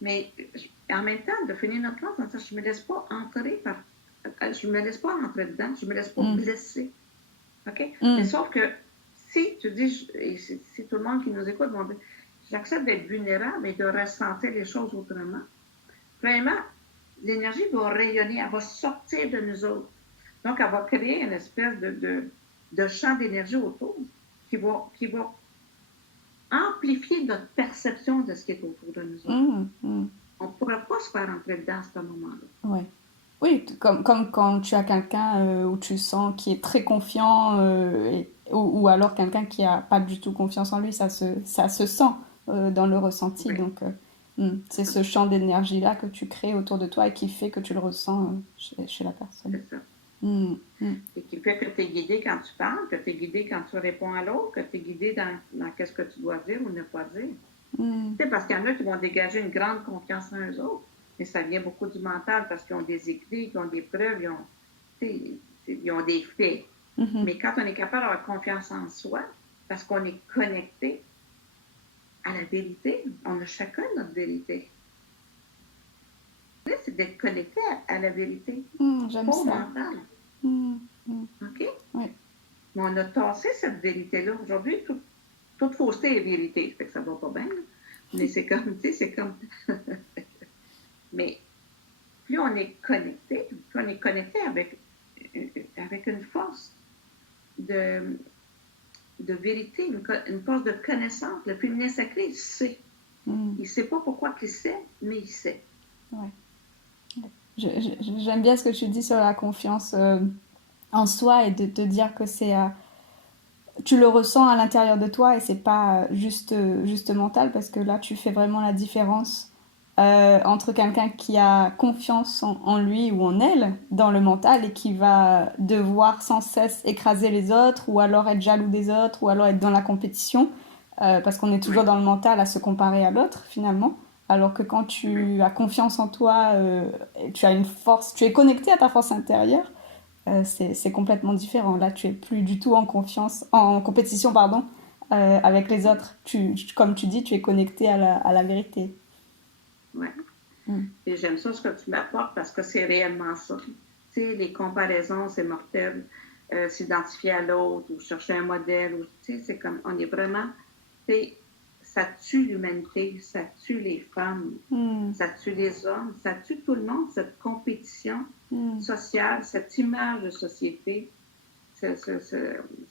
mais en même temps, de finir notre classe, je ne me laisse pas entrer je me laisse pas entrer dedans, je ne me laisse pas blesser. OK? Mais sauf que si tu dis, et si tout le monde qui nous écoute vont dire, j'accepte d'être vulnérable et de ressentir les choses autrement, vraiment, l'énergie va rayonner, elle va sortir de nous autres. Donc, elle va créer une espèce de champ d'énergie autour qui va amplifier notre perception de ce qui est autour de nous autres. On ne pourra pas se faire entrer dedans à ce moment-là. Ouais. Oui, comme quand tu as quelqu'un où tu sens qui est très confiant ou alors quelqu'un qui n'a pas du tout confiance en lui, ça se sent dans le ressenti. Oui. Donc, c'est ce champ d'énergie-là que tu crées autour de toi et qui fait que tu le ressens chez la personne. C'est ça. Et qui fait que tu es guidé quand tu parles, que tu es guidé quand tu réponds à l'autre, que tu es guidé dans qu'est-ce que tu dois dire ou ne pas dire. Parce qu'il y en a qui vont dégager une grande confiance en eux autres, mais ça vient beaucoup du mental parce qu'ils ont des écrits, ils ont des preuves, ils ont des faits. Mais quand on est capable d'avoir confiance en soi, parce qu'on est connecté à la vérité, on a chacun notre vérité. c'est d'être connecté à la vérité. J'aime Pas ça. au mental. OK? Oui. Mais on a tassé cette vérité-là. Aujourd'hui, toute fausseté est vérité. Fait que ça va pas bien. Mais c'est comme, tu sais, c'est comme... Mais plus on est connecté, avec une force de vérité, une force de connaissance. Le féminin sacré, il sait. Il ne sait pas pourquoi il sait, mais il sait. Ouais. J'aime bien ce que tu dis sur la confiance en soi et de te dire que c'est... tu le ressens à l'intérieur de toi et c'est pas juste mental parce que là tu fais vraiment la différence entre quelqu'un qui a confiance en lui ou en elle dans le mental et qui va devoir sans cesse écraser les autres ou alors être jaloux des autres ou alors être dans la compétition parce qu'on est toujours dans le mental à se comparer à l'autre finalement, alors que quand tu as confiance en toi, tu as une force, tu es connecté à ta force intérieure, c'est complètement différent. Là, tu es plus du tout en compétition, pardon, avec les autres. Comme tu dis, tu es connecté à la vérité. Oui. Et j'aime ça ce que tu m'apportes parce que c'est réellement ça. Tu sais, les comparaisons, c'est mortel. S'identifier à l'autre ou chercher un modèle, tu sais, c'est comme, on est vraiment, tu sais, ça tue l'humanité, ça tue les femmes, ça tue les hommes, ça tue tout le monde, cette compétition sociale, cette image de société, c'est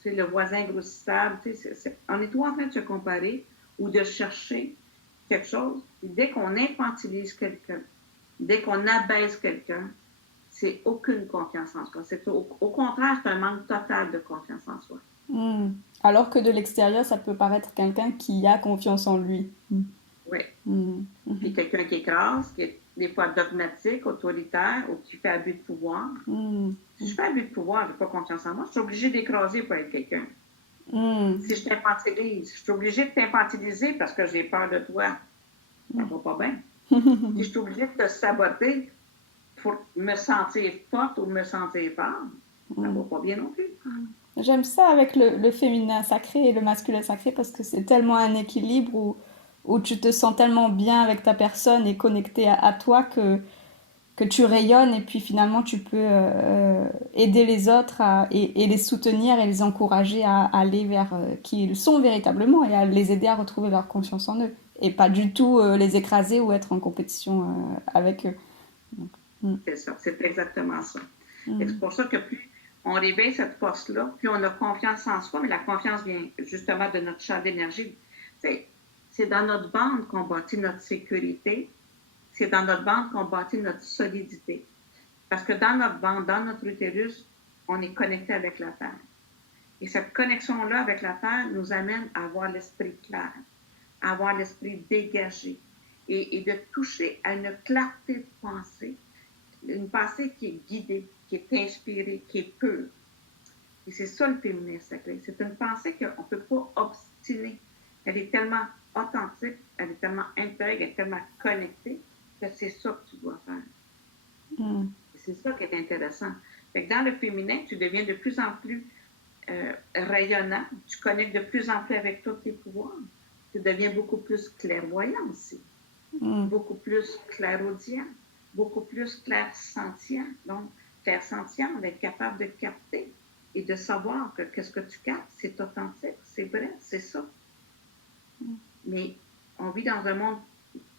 le voisin grossissable, tu sais, on est tout en train de se comparer ou de chercher quelque chose. Dès qu'on infantilise quelqu'un, dès qu'on abaisse quelqu'un, c'est aucune confiance en soi. Au contraire, c'est un manque total de confiance en soi. Alors que de l'extérieur, ça peut paraître quelqu'un qui a confiance en lui. Oui. Puis quelqu'un qui écrase, qui est des fois dogmatique, autoritaire, ou qui fait abus de pouvoir. Si je fais abus de pouvoir, je n'ai pas confiance en moi, je suis obligée d'écraser pour être quelqu'un. Si je t'infantilise, je suis obligée de t'infantiliser parce que j'ai peur de toi. Ça va pas bien. Si je suis obligée de te saboter pour me sentir forte ou me sentir fort, ça va pas bien non plus. J'aime ça avec le féminin sacré et le masculin sacré parce que c'est tellement un équilibre où tu te sens tellement bien avec ta personne et connecté à toi que tu rayonnes et puis finalement tu peux aider les autres et les soutenir et les encourager à aller vers qui ils sont véritablement et à les aider à retrouver leur confiance en eux et pas du tout les écraser ou être en compétition avec eux. Donc, c'est ça, c'est exactement ça. C'est pour ça que plus on réveille cette force-là, plus on a confiance en soi, mais la confiance vient justement de notre champ d'énergie. C'est dans notre bande qu'on bâtit notre sécurité. C'est dans notre bande qu'on bâtit notre solidité. Parce que dans notre bande, dans notre utérus, on est connecté avec la Terre. Et cette connexion-là avec la Terre nous amène à avoir l'esprit clair, à avoir l'esprit dégagé et de toucher à une clarté de pensée, une pensée qui est guidée, qui est inspirée, qui est pure. Et c'est ça le féminin sacré. C'est une pensée qu'on ne peut pas obstiner. Elle est tellement authentique, elle est tellement intègre, elle est tellement connectée que c'est ça que tu dois faire. Et c'est ça qui est intéressant. Fait que dans le féminin, tu deviens de plus en plus rayonnant, tu connectes de plus en plus avec tous tes pouvoirs. Tu deviens beaucoup plus clairvoyant aussi, beaucoup plus clairaudient, beaucoup plus clairsentient. Donc, clairsentient, on va être capable de capter et de savoir que qu'est-ce que tu captes, c'est authentique, c'est vrai, c'est ça. Mais on vit dans un monde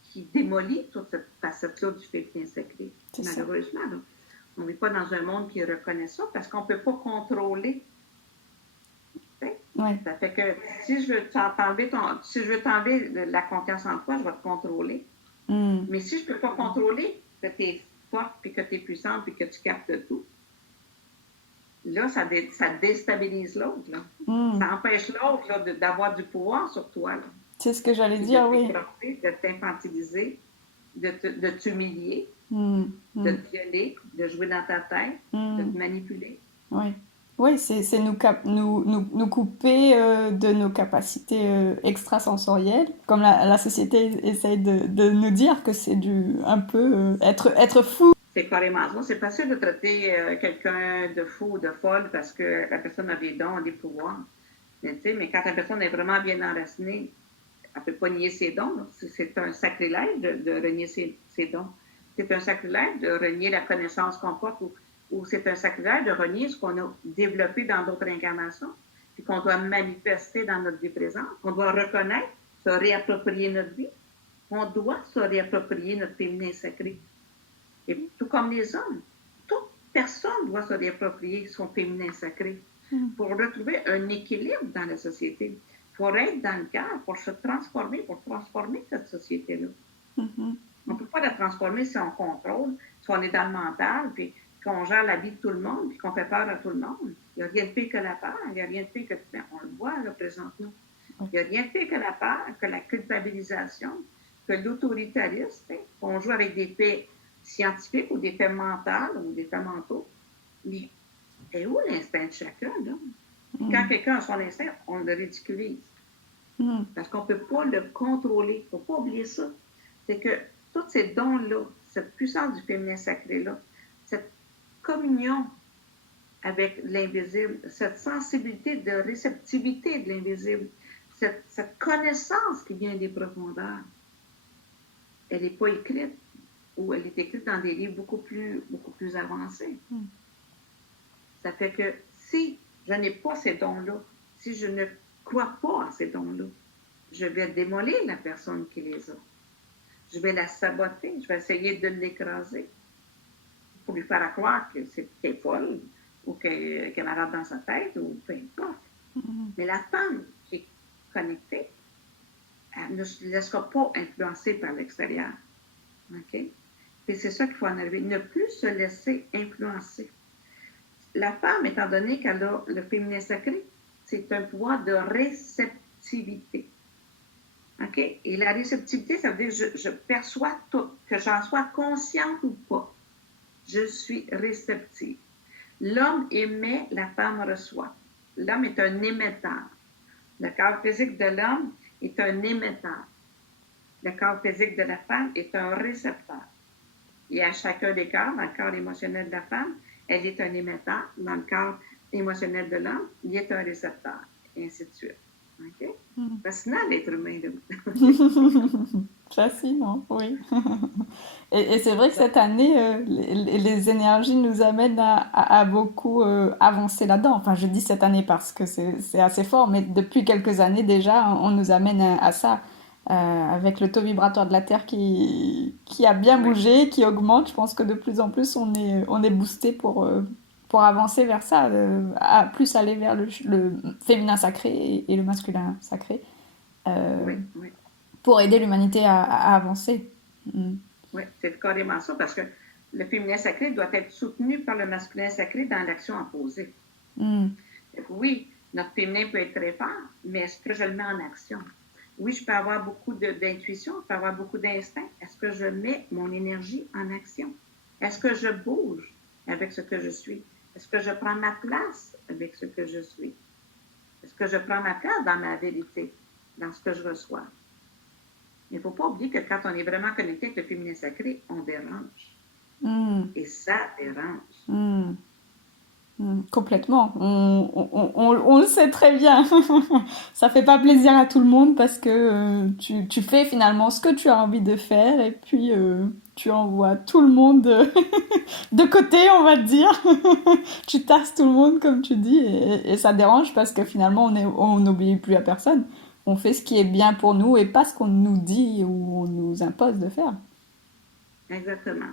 qui démolit toute cette facette-là du féminin sacré, malheureusement. On ne vit pas dans un monde qui reconnaît ça parce qu'on ne peut pas contrôler. Ouais. Ça fait que si je veux t'enlever la confiance en toi, je vais te contrôler. Mais si je ne peux pas contrôler que tu es forte, puis que tu es puissante, puis que tu captes tout, là, ça déstabilise l'autre. Là. Ça empêche l'autre là, d'avoir du pouvoir sur toi. Là. C'est ce que j'allais dire, oui. De t'infantiliser, de t'humilier, de te violer, de jouer dans ta tête, de te manipuler. Oui. Oui, c'est nous couper de nos capacités extrasensorielles, comme la société essaye de nous dire que c'est un peu être fou. C'est carrément ça. C'est facile de traiter quelqu'un de fou ou de folle parce que la personne a des dons, des pouvoirs. Mais quand la personne est vraiment bien enracinée, elle ne peut pas nier ses dons. C'est un sacrilège de renier ses dons. c'est un sacrilège de renier la connaissance qu'on porte ou c'est un sacrilège de renier ce qu'on a développé dans d'autres incarnations, puis qu'on doit manifester dans notre vie présente, qu'on doit reconnaître, se réapproprier notre vie. On doit se réapproprier notre féminin sacré. Et tout comme les hommes, toute personne doit se réapproprier son féminin sacré pour retrouver un équilibre dans la société, pour être dans le cœur, pour se transformer, pour transformer cette société-là. On ne peut pas la transformer si on contrôle, si on est dans le mental, puis qu'on gère la vie de tout le monde, puis qu'on fait peur à tout le monde. Il n'y a rien de pire que la peur, il n'y a rien de pire que... On le voit, là, présentement. Il n'y a rien de pire que la peur, que la culpabilisation, que l'autoritarisme, qu'on joue avec des faits scientifiques ou des faits mentaux ou des faits mentaux. Mais est où l'instinct de chacun, là? Quand quelqu'un a son instinct, on le ridiculise. Parce qu'on ne peut pas le contrôler. Il ne faut pas oublier ça. C'est que tous ces dons-là, cette puissance du féminin sacré-là, cette communion avec l'invisible, cette sensibilité de réceptivité de l'invisible, cette connaissance qui vient des profondeurs, elle n'est pas écrite ou elle est écrite dans des livres beaucoup plus avancés. Ça fait que si je n'ai pas ces dons-là, si je ne crois pas à ces dons-là, je vais démolir la personne qui les a. Je vais la saboter, je vais essayer de l'écraser pour lui faire croire qu'elle est folle ou qu'elle est malade dans sa tête ou peu importe. Mais la femme qui est connectée, elle ne se laissera pas influencer par l'extérieur. OK? Et c'est ça qu'il faut en arriver. Ne plus se laisser influencer. La femme, étant donné qu'elle a le féminin sacré, c'est un pouvoir de réceptivité. OK? Et la réceptivité, ça veut dire que je perçois tout, que j'en sois consciente ou pas. Je suis réceptive. L'homme émet, la femme reçoit. L'homme est un émetteur. Le corps physique de l'homme est un émetteur. Le corps physique de la femme est un récepteur. Et à chacun des corps, dans le corps émotionnel de la femme, elle est un émetteur. Dans le corps émotionnel de l'homme, il est un récepteur. Et ainsi de suite. OK? Fascinant, l'être humain. Fascinant, oui. Et c'est vrai que cette année, les énergies nous amènent à beaucoup avancer là-dedans. Enfin, je dis cette année parce que c'est assez fort, mais depuis quelques années déjà, on nous amène à ça. Avec le taux vibratoire de la Terre qui a bien bougé, qui augmente, je pense que de plus en plus on est boosté pour avancer vers ça, à plus aller vers le féminin sacré et le masculin sacré, pour aider l'humanité à avancer. Oui, c'est carrément ça, parce que le féminin sacré doit être soutenu par le masculin sacré dans l'action opposée. Oui, notre féminin peut être très fort, mais est-ce que je le mets en action? Oui, je peux avoir beaucoup d'intuition, je peux avoir beaucoup d'instinct. Est-ce que je mets mon énergie en action? Est-ce que je bouge avec ce que je suis? Est-ce que je prends ma place avec ce que je suis? Est-ce que je prends ma place dans ma vérité, dans ce que je reçois? Mais il ne faut pas oublier que quand on est vraiment connecté avec le féminin sacré, on dérange. Et ça dérange. Complètement. On le sait très bien. Ça fait pas plaisir à tout le monde parce que tu fais finalement ce que tu as envie de faire et puis tu envoies tout le monde de côté, on va dire. Tu tasses tout le monde, comme tu dis, et ça dérange parce que finalement, on n'obéit plus à personne. On fait ce qui est bien pour nous et pas ce qu'on nous dit ou on nous impose de faire. Exactement.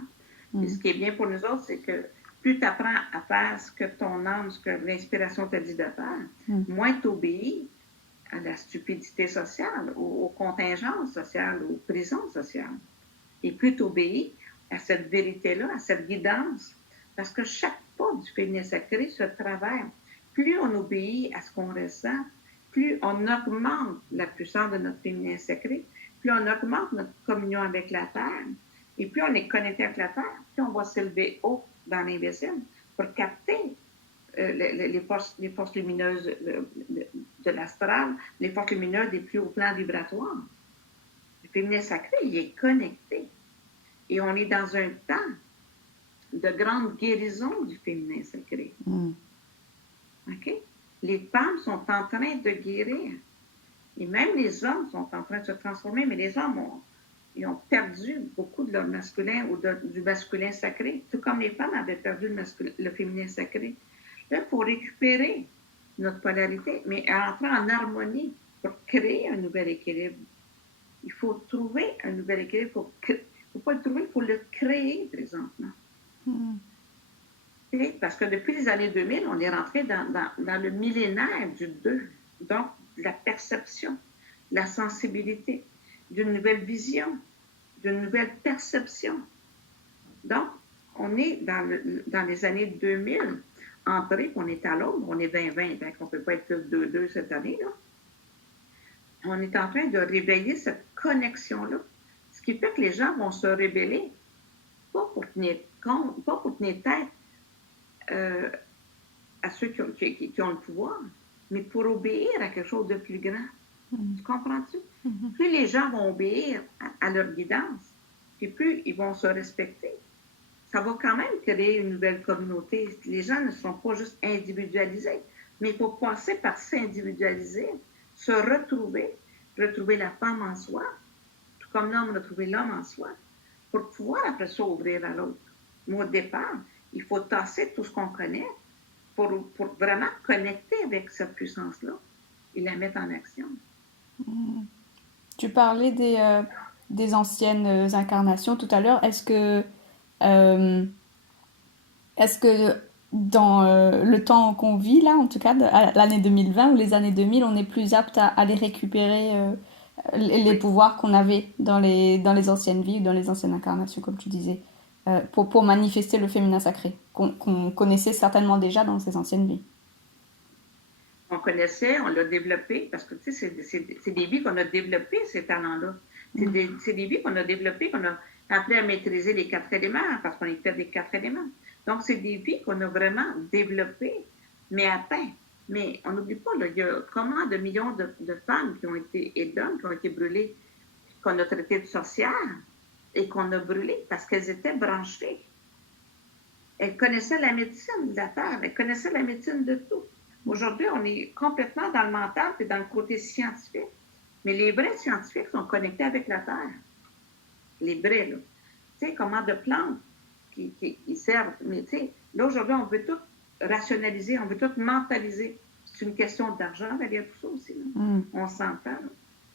Et ce qui est bien pour nous autres, c'est que plus tu apprends à faire ce que ton âme, ce que l'inspiration t'a dit de faire, moins tu obéis à la stupidité sociale, aux contingences sociales, aux prisons sociales. Et plus tu obéis à cette vérité-là, à cette guidance, parce que chaque pas du féminin sacré se travaille. Plus on obéit à ce qu'on ressent, plus on augmente la puissance de notre féminin sacré, plus on augmente notre communion avec la Terre, et plus on est connecté avec la Terre, plus on va s'élever haut dans l'invisible pour capter les forces lumineuses de l'astral, les forces lumineuses des plus hauts plans vibratoires. Le féminin sacré, il est connecté. Et on est dans un temps de grande guérison du féminin sacré. OK? Les femmes sont en train de guérir. Et même les hommes sont en train de se transformer, mais les hommes ils ont perdu beaucoup de leur masculin ou du masculin sacré, tout comme les femmes avaient perdu le féminin sacré. Là, il faut récupérer notre polarité, mais entrer en harmonie pour créer un nouvel équilibre. Il faut trouver un nouvel équilibre. Il ne faut pas le trouver, il faut le créer présentement. Parce que depuis les années 2000, on est rentré dans le millénaire du 2, donc la perception, la sensibilité, d'une nouvelle vision, d'une nouvelle perception. Donc, on est dans les années 2000, entré, on est à l'aube, on est 2020, donc on ne peut pas être plus 2-2 cette année, là. On est en train de réveiller cette connexion-là, ce qui fait que les gens vont se révéler, pas pour tenir compte, pas pour tenir tête à ceux qui ont le pouvoir, mais pour obéir à quelque chose de plus grand. Tu comprends-tu? Plus les gens vont obéir à leur guidance, puis plus ils vont se respecter. Ça va quand même créer une nouvelle communauté. Les gens ne sont pas juste individualisés, mais il faut passer par s'individualiser, se retrouver la femme en soi, tout comme l'homme a trouvé l'homme en soi, pour pouvoir après ça ouvrir à l'autre. Mais au départ, il faut tasser tout ce qu'on connaît pour vraiment connecter avec cette puissance-là et la mettre en action. Tu parlais des anciennes incarnations tout à l'heure. Est-ce que dans le temps qu'on vit là, en tout cas l'année 2020 ou les années 2000, on est plus apte à aller récupérer les pouvoirs qu'on avait dans les anciennes vies ou dans les anciennes incarnations, comme tu disais, pour manifester le féminin sacré, qu'on connaissait certainement déjà dans ces anciennes vies? On connaissait, on l'a développé, parce que tu sais, c'est des vies qu'on a développées, ces talents-là. C'est des vies qu'on a développées, qu'on a appris à maîtriser les 4 éléments, parce qu'on était des 4 éléments. Donc, c'est des vies qu'on a vraiment développées, mais atteintes. Mais on n'oublie pas, là, il y a combien de millions de femmes qui ont été, et d'hommes qui ont été brûlés, qu'on a traitées de sorcières et qu'on a brûlées parce qu'elles étaient branchées. Elles connaissaient la médecine de la terre, elles connaissaient la médecine de tout. Aujourd'hui, on est complètement dans le mental et dans le côté scientifique. Mais les vrais scientifiques sont connectés avec la terre. Les vrais, là. Tu sais, comment de plantes qui servent. Mais tu sais, là, aujourd'hui, on veut tout rationaliser, on veut tout mentaliser. C'est une question d'argent derrière tout ça aussi. On s'entend. Là.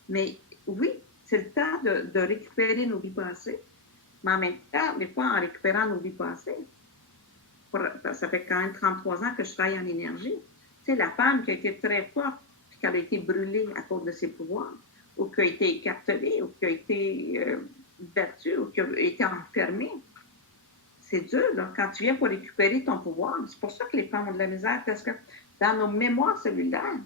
Mais oui, c'est le temps de récupérer nos vies passées. Mais en même temps, des fois, en récupérant nos vies passées, ça fait quand même 33 ans que je travaille en énergie. Tu sais, la femme qui a été très forte, puis qui a été brûlée à cause de ses pouvoirs, ou qui a été écartelée, ou qui a été battue, ou qui a été enfermée, c'est dur, là, quand tu viens pour récupérer ton pouvoir. C'est pour ça que les femmes ont de la misère, parce que dans nos mémoires cellulaires,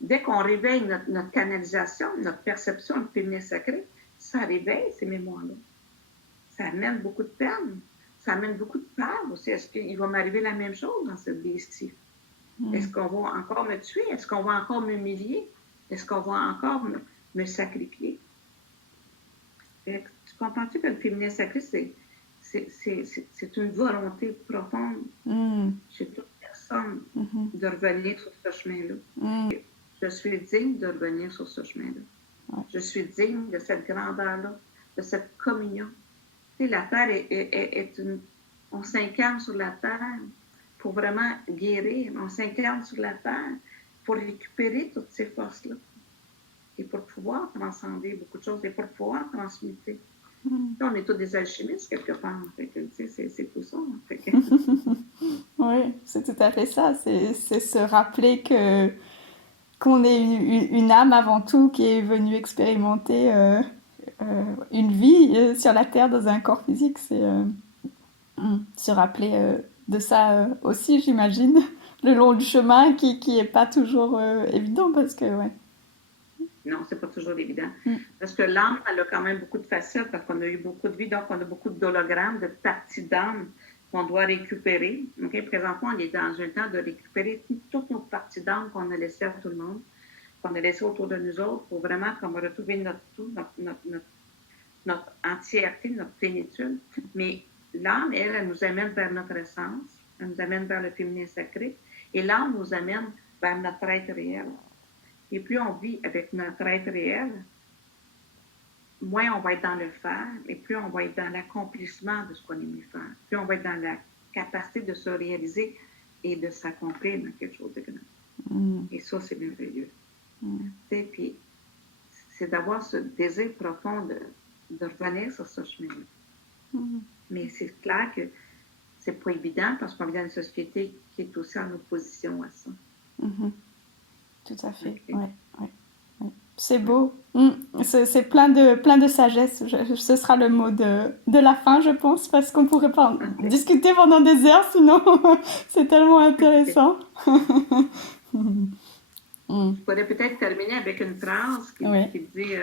dès qu'on réveille notre canalisation, notre perception du féminin sacré, ça réveille ces mémoires-là. Ça amène beaucoup de peine. Ça amène beaucoup de peur aussi. Est-ce qu'il va m'arriver la même chose dans cette vie-ci? Est-ce qu'on va encore me tuer? Est-ce qu'on va encore m'humilier? Est-ce qu'on va encore me sacrifier? Tu comprends-tu que le féminin sacré, c'est une volonté profonde chez toute personne de revenir sur ce chemin-là. Je suis digne de revenir sur ce chemin-là. Je suis digne de cette grandeur-là, de cette communion. Tu sais, la terre est une... On s'incarne sur la terre pour vraiment guérir. On s'incarne sur la terre pour récupérer toutes ces forces-là. Et pour pouvoir transcender beaucoup de choses et pour pouvoir transmuter. On est tous des alchimistes quelque part. Fait que, c'est tout ça. Fait que... Oui, c'est tout à fait ça. C'est se rappeler qu'on est une âme avant tout qui est venue expérimenter une vie sur la Terre dans un corps physique. C'est se rappeler de ça aussi, j'imagine, le long du chemin qui est pas toujours évident parce que, ouais. Non, c'est pas toujours évident. Parce que l'âme, elle a quand même beaucoup de facettes, parce qu'on a eu beaucoup de vie, donc on a beaucoup d'hologrammes, de parties d'âme qu'on doit récupérer. Okay? Présentement, on est dans un temps de récupérer toutes nos parties d'âme qu'on a laissées à tout le monde, qu'on a laissées autour de nous autres, pour vraiment comme retrouver notre tout, notre entièreté, notre plénitude. Mais l'âme, elle nous amène vers notre essence, elle nous amène vers le féminin sacré, et l'âme nous amène vers notre être réel. Et plus on vit avec notre être réel, moins on va être dans le faire, et plus on va être dans l'accomplissement de ce qu'on aime faire. Plus on va être dans la capacité de se réaliser et de s'accomplir dans quelque chose de grand. Et ça, c'est merveilleux. Puis, c'est d'avoir ce désir profond de revenir sur ce chemin-là. Mais c'est clair que c'est pas évident parce qu'on vit dans une société qui est aussi en opposition à ça. Tout à fait, okay. Ouais. C'est beau. C'est plein de sagesse. Ce sera le mot de la fin, je pense, parce qu'on pourrait pas discuter pendant des heures, sinon c'est tellement intéressant. Je pourrais peut-être terminer avec une phrase qui dit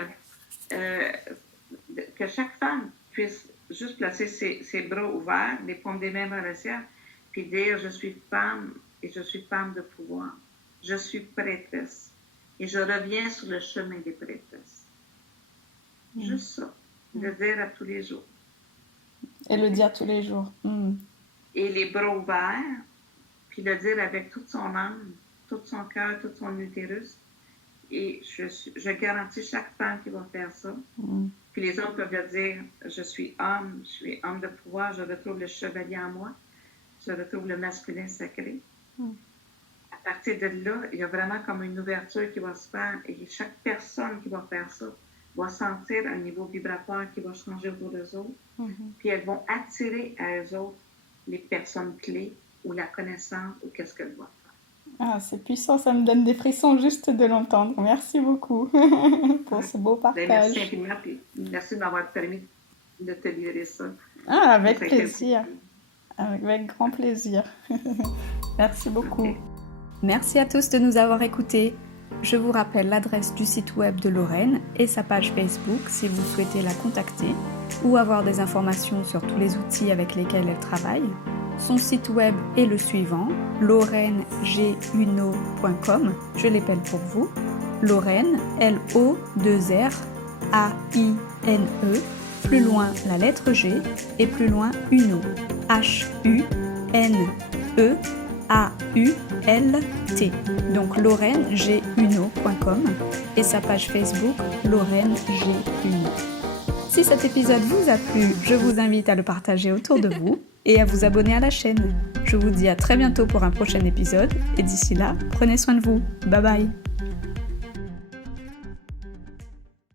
que chaque femme puisse juste placer ses bras ouverts, les paumes des mains vers le ciel, puis dire « Je suis femme et je suis femme de pouvoir. Je suis prêtresse et je reviens sur le chemin des prêtresses. » Juste ça, le dire à tous les jours. Et le dire tous les jours. Et les bras ouverts, puis le dire avec toute son âme, tout son cœur, tout son utérus. Et je garantis chaque femme qui va faire ça. Puis les hommes peuvent le dire, je suis homme de pouvoir, je retrouve le chevalier en moi, je retrouve le masculin sacré. À partir de là, il y a vraiment comme une ouverture qui va se faire et chaque personne qui va faire ça va sentir un niveau vibratoire qui va changer autour d'eux autres. Puis elles vont attirer à eux autres les personnes clés ou la connaissance ou qu'est-ce qu'elles doivent faire. Ah, c'est puissant, ça me donne des frissons juste de l'entendre. Merci beaucoup pour ce beau partage. Merci infiniment, puis merci de m'avoir permis de te livrer ça. Ah, avec plaisir. Avec grand plaisir. Merci beaucoup. Okay. Merci à tous de nous avoir écoutés. Je vous rappelle l'adresse du site web de Lorraine et sa page Facebook si vous souhaitez la contacter ou avoir des informations sur tous les outils avec lesquels elle travaille. Son site web est le suivant, lorraineguno.com. Je l'appelle pour vous. Lorraine, L-O-2-R-A-I-N-E, plus loin la lettre G et plus loin Uno, H-U-N-E-A-U-L-T. Donc lorraineguno.com et sa page Facebook, Lorraine G. Uno. Si cet épisode vous a plu, je vous invite à le partager autour de vous et à vous abonner à la chaîne. Je vous dis à très bientôt pour un prochain épisode et d'ici là, prenez soin de vous. Bye bye.